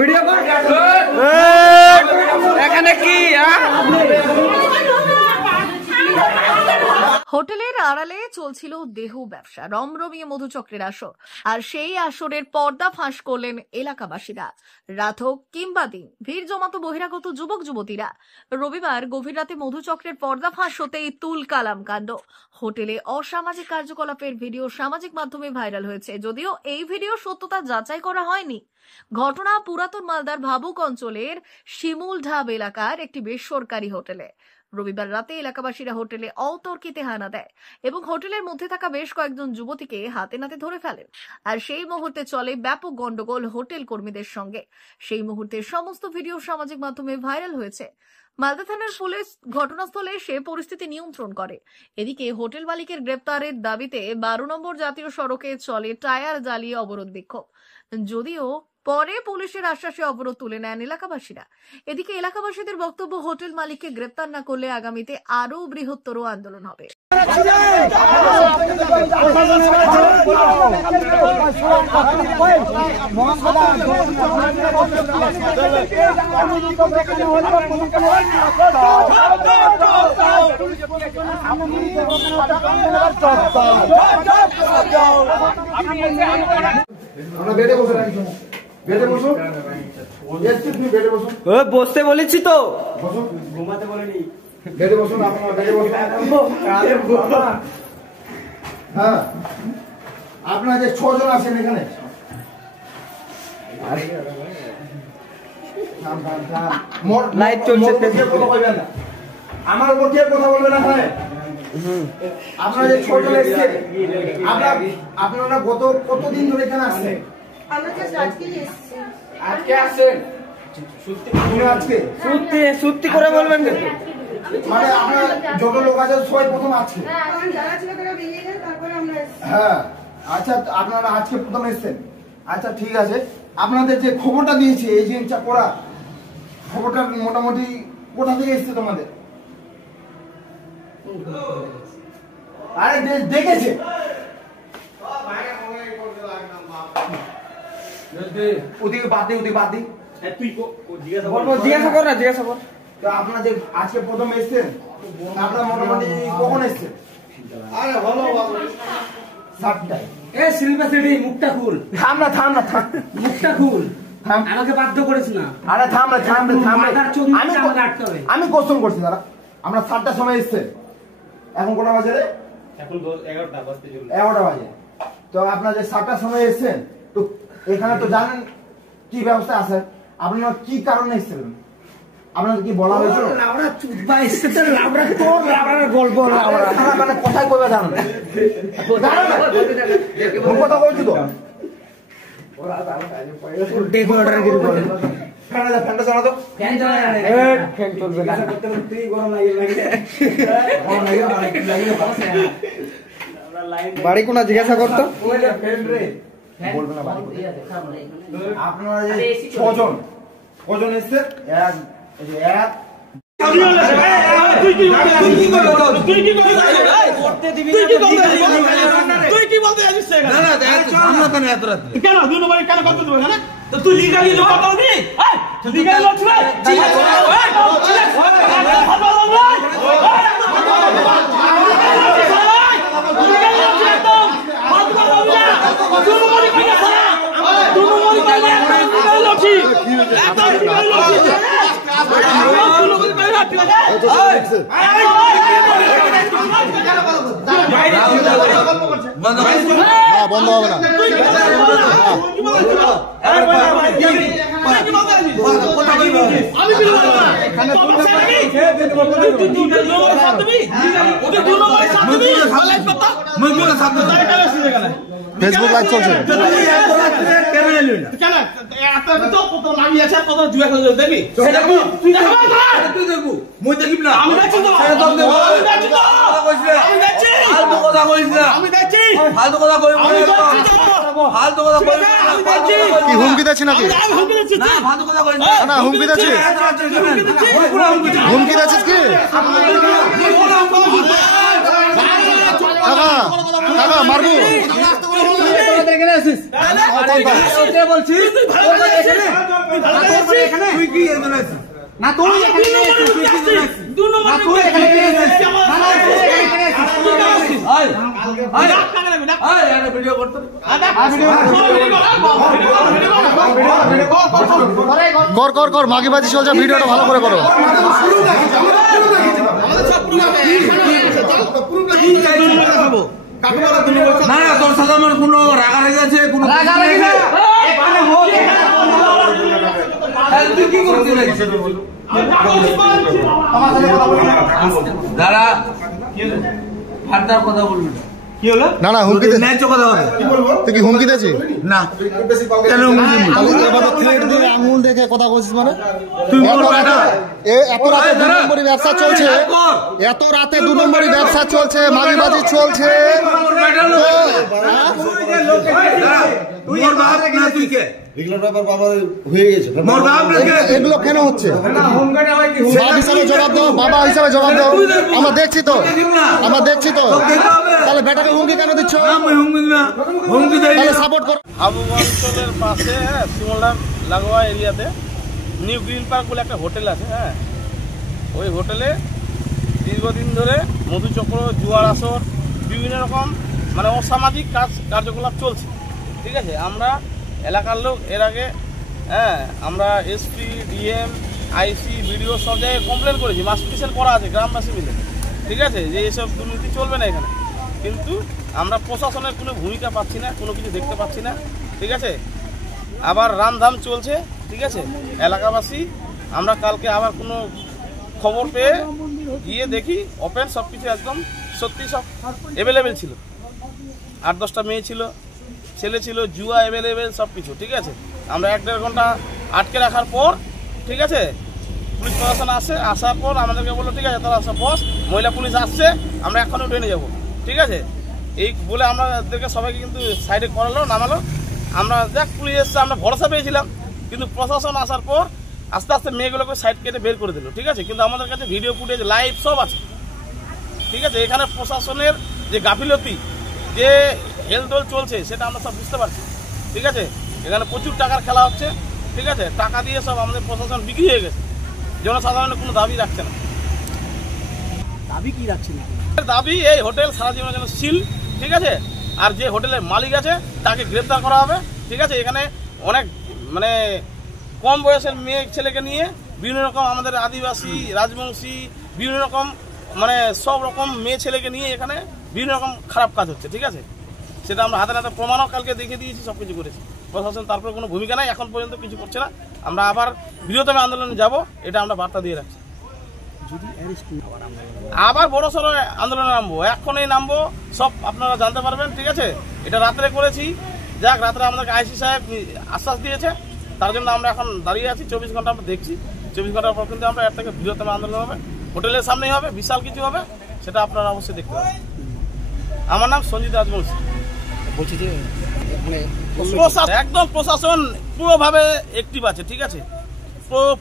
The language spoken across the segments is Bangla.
ভিডিও কর এখানে কি হোটেলের আড়ালে চলছিল দেহ ব্যবসা, রমরমিয়ে মধুচক্রের আসর। আর সেই আসরের পর্দা ফাঁস করলেন এলাকাবাসীরা। রাত হোক কিংবা দিন, ভিড় জমাতো বহিরাগত যুবক যুবতীরা। রবিবার গভীর রাতে মধুচক্রের পর্দা ফাঁস হতেই তুল কালাম কাণ্ড। হোটেলে অসামাজিক কার্যকলাপের ভিডিও সামাজিক মাধ্যমে ভাইরাল হয়েছে, যদিও এই ভিডিও সত্যতা যাচাই করা হয়নি। ঘটনা পুরাতন মালদার ভাবুক অঞ্চলের শিমুল ঢাব এলাকার একটি বেসরকারি হোটেলে। রবিবার রাতে এলাকাবাসীরা হোটেলে অতর্কিতে হানা দেয় এবং হোটেলের মধ্যে থাকা বেশ কয়েকজন যুবতীকে হাতে নাতে ধরে ফেলেন। আর সেই মুহূর্তে চলে ব্যাপক গন্ডগোল হোটেল কর্মীদের সঙ্গে। সেই মুহূর্তের সমস্ত ভিডিও সামাজিক মাধ্যমে ভাইরাল হয়েছে। মালদা থানার পুলিশ ঘটনাস্থলে এসে পরিস্থিতি নিয়ন্ত্রণ করে। এদিকে হোটেল মালিকের গ্রেপ্তারের দাবিতে 12 নম্বর জাতীয় সড়কে চলে টায়ার জ্বালিয়ে অবরোধ বিক্ষোভ, যদিও পরে পুলিশের আশ্বাসে অবরোধ তুলে নেন এলাকাবাসীরা। এদিকে এলাকাবাসীদের বক্তব্য, হোটেল মালিককে গ্রেপ্তার না করলে আগামীতে আরো বৃহত্তর আন্দোলন হবে। বসতে বলেছি তো, ঘুমাতে বলেনি। বেডে বসুন, আপনারা বেডে বসুন। হ্যাঁ, আপনারা যে 6 জন আছেন এখানে, লাইভ চলছে, কথা বলবেন না, আমার উপর কে কথা বলবেন না। আপনারা যে 6 জন এসেছেন, আপনারা কতদিন ধরে এখানে আসছেন? আজকে আসছেন? সত্যি করে বলবেন কিন্তু, মানে আপনার যত লোক আছে সবাই প্রথম আজকে? হ্যাঁ, আচ্ছা, আপনারা আজকে প্রথম এসেছেন। আচ্ছা ঠিক আছে, আপনাদের যে খবরটা দিয়েছে এজেন্টটা করা, খবরটা মোটামুটি কোথা থেকে এসছে তোমাদের? আরে দেখেছে, ওদিকে বাদ দি। জিজ্ঞাসা কর না, জিজ্ঞাসা কর। তো আপনারা যে আজকে প্রথম এসেছেন, আপনারা মোটামুটি কখন এসেছেন? আরে ভালো 7টায়। শিল্পা সেটি মুখটা খুল। থাম না, মুখটা খুল। আমাকে বাধ্য করিস না। আরে থাম না। আমি কোশ্চেন করছি দাদা, আমরা 7টার সময় এসেছেন, এখন কটা বাজে রে? এখন 11টা বাজতে চলছে। 11টা বাজে। তো আপনারা যে 7টার সময় এসেছেন, তো এখানে তো জানেন কি ব্যবস্থা আছে, আপনারা কি কারণে এসেছিলেন? আপনাদের কি বলা হয়েছিল? গল্প মানে কোথায় করবে জানেন? কথা বলছি তো। ফ্যানটা চালাতো, ফ্যান চলবে না, বাড়ি কোনা জিজ্ঞাসা করতো। আপনারা যে 6 জন কজন এসছে? এক তুই লিগালি কথা বলবি? বন্ধ হবে না। ফেসবুক লাইভ চলছে। কি হুমকি দিচ্ছি নাকি? না হুমকি দিচ্ছি, হুমকি দিচ্ছিস কি? কাকা মারবো, কি এজন্য আছিস? না তুই এখানে নিয়ে এসেছিস, তুই কি জন্য আসছিস? না তুই এখানে নিয়ে এসেছিস, না না তুই এখানে নিয়ে এসেছিস, তুই কেন আসছিস? একটা ভিডিও করতে দে। কর কর কর মাগিবাজি চলছে, ভিডিওটা ভালো করে করো। না না তোর সাথে আমার কোনো রাগারাগি আছে, কোনো রাগারাগি না, এখানে হোক, তাহলে তুই কি করতে চাইছিস? দাঁড়া, ফাটার কথা বলবি না। কি হলো? না না হুমকি দে, ন্যায্য কথা বল। তুই কি হুমকি দিয়েছিস? না কেন হুমকি দিবি? তাহলে এভাবে থ্রেট দিয়ে আঙুল দেখে কথা বলছিস মানে? তুই এত বল রাতে বেটা। এত রাতে 2 নম্বরই ব্যবসা চলছে, এত রাতে 2 নম্বরই ব্যবসা চলছে, মাগিবাজি চলছে। মোর বাপ না তুই কে? মোর বাপ না কে? এগুলো কেন হচ্ছে? হোমগার্ডে হয় কি? বাপ হিসাবে জবাব দাও, বাবা হিসাবে জবাব দাও। আমরা দেখছি তো, আমরা দেখছি তো। তাহলে বেটাকে হুমকি কেন দিচ্ছ? আমি হুমকি দিবি না, হুমকি দেই তাহলে সাপোর্ট করো। আবু অঞ্চলের পাশে শিমলার লাগোয়া এরিয়াতে নিউ গ্রিন পার্ক বলে একটা হোটেল আছে। হ্যাঁ, ওই হোটেলে দীর্ঘদিন ধরে মধুচক্র, জুয়ার আসর, বিভিন্ন রকম মানে অসামাজিক কার্যকলাপ চলছে। ঠিক আছে, আমরা এলাকার লোক এর আগে আমরা এসপি, ডিএম, আইসি, বিডিও সব জায়গায় কমপ্লেন করেছি, মাস পিটিশন করা আছে গ্রামবাসী মিলে। ঠিক আছে, যে এসব দুর্নীতি চলবে না এখানে, কিন্তু আমরা প্রশাসনের কোনো ভূমিকা পাচ্ছি না, কোনো কিছু দেখতে পাচ্ছি না। ঠিক আছে, আবার রামধাম চলছে। ঠিক আছে, এলাকাবাসী আমরা কালকে আবার কোনো খবর পেয়ে গিয়ে দেখি ওপেন সব কিছু একদম সত্যি সব অ্যাভেলেবেল ছিল। 8-10টা মেয়ে ছিল, ছেলে ছিল, জুয়া অ্যাভেলেবেল সব কিছু। ঠিক আছে, আমরা 1-1.5 ঘন্টা আটকে রাখার পর, ঠিক আছে, পুলিশ প্রশাসন আসার পর আমাদেরকে বললো ঠিক আছে তারা বস, মহিলা পুলিশ আসছে, আমরা এখনও ট্রেনে যাবো। ঠিক আছে, এই বলে আমাদেরকে সবাইকে কিন্তু সাইডে করালো, নামালো। আমরা যাক পুলিশ এসছে, আমরা ভরসা পেয়েছিলাম, কিন্তু প্রশাসন আসার পর আস্তে আস্তে মেয়েগুলোকে সাইড কেটে বের করে দিল। ঠিক আছে, কিন্তু আমাদের কাছে ভিডিও ফুটেজ, লাইভ সব আছে। ঠিক আছে, এখানে প্রশাসনের যে গাফিলতি, যে হেলদোল চলছে, সেটা আমরা সব বুঝতে পারছি। ঠিক আছে, এখানে প্রচুর টাকার খেলা হচ্ছে। ঠিক আছে, টাকা দিয়ে সব আমাদের প্রশাসন বিক্রি হয়ে গেছে, জনসাধারণের কোনো দাবি রাখছে না। দাবি কি রাখছি না? দাবি এই হোটেল সারা জীবনের জন্য সিল। ঠিক আছে, আর যে হোটেলের মালিক আছে তাকে গ্রেপ্তার করা হবে। ঠিক আছে, এখানে অনেক মানে কম বয়সের মেয়ে ছেলেকে নিয়ে বিভিন্ন রকম আমাদের আদিবাসী, রাজবংশী, বিভিন্ন রকম মানে সব রকম মেয়ে ছেলেকে নিয়ে এখানে বিভিন্ন রকম খারাপ কাজ হচ্ছে। ঠিক আছে, সেটা আমরা হাতে হাতে প্রমাণও কালকে দেখে দিয়েছি, সব কিছু করেছি। প্রশাসন তারপরে কোনো ভূমিকা নাই, এখন পর্যন্ত কিছু করছে না। আমরা আবার বৃহত্তম আন্দোলনে যাব, এটা আমরা বার্তা দিয়ে রাখছি। আবার বড় সড়ো আন্দোলনে নামবো, এখনই নামবো, সব আপনারা জানতে পারবেন। ঠিক আছে, এটা রাত্রে করেছি, যাক রাত্রে আমাদেরকে আইসি সাহেব আশ্বাস দিয়েছে, তার জন্য আমরা এখন দাঁড়িয়ে আছি। 24 ঘন্টা আমরা দেখছি, 24 ঘন্টার পর কিন্তু আমরা এর থেকে বৃহত্তম আন্দোলন হবে, হোটেলের সামনেই হবে, বিশাল কিছু হবে, সেটা আপনারা অবশ্যই দেখতে পাবেন। আমার নাম সঞ্জিত রাজবংশী। বলছি যে মানে একদম প্রশাসন পুরোভাবে অ্যাক্টিভ আছে। ঠিক আছে,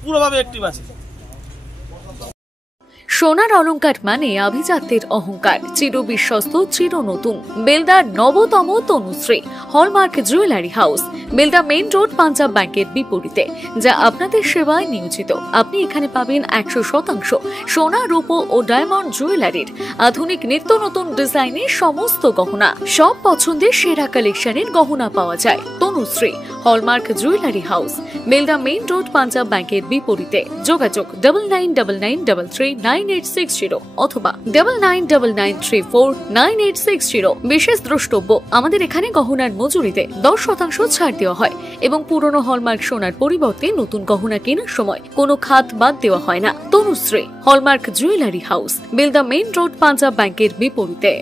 পুরোভাবে অ্যাক্টিভ আছে। সোনার অলংকার মানে আভিজাত্যের অহংকার, চির বিশ্বস্ত, চির নতুন। বেলদার নবতম Tanushree hallmark jewellery house, Belda main road, Punjab ব্যাংকের বিপরীতে, যা আপনাদের সেবায় নিয়োজিত। আপনি এখানে পাবেন 100% সোনা, রূপো ও ডায়মন্ড জুয়েলারির আধুনিক নিত্য নতুন ডিজাইনের সমস্ত গহনা। সব পছন্দের সেরা কালেকশনের গহনা পাওয়া যায়। Tanushree hallmark jewellery house, Belda main road, Punjab ব্যাংকের বিপরীতে। যোগাযোগ 9999339860 অথবা 9999349860। বিশেষ দ্রষ্টব্য, আমাদের এখানে গহনার মজুরিতে 10% ছাড় দেওয়া হয় এবং পুরনো হলমার্ক সোনার পরিবর্তে নতুন গহনা কেনার সময় কোনো খাত বাদ দেওয়া হয় না। Tanushree hallmark jewellery house, Belda main road, Punjab ব্যাংকের বিপরীতে।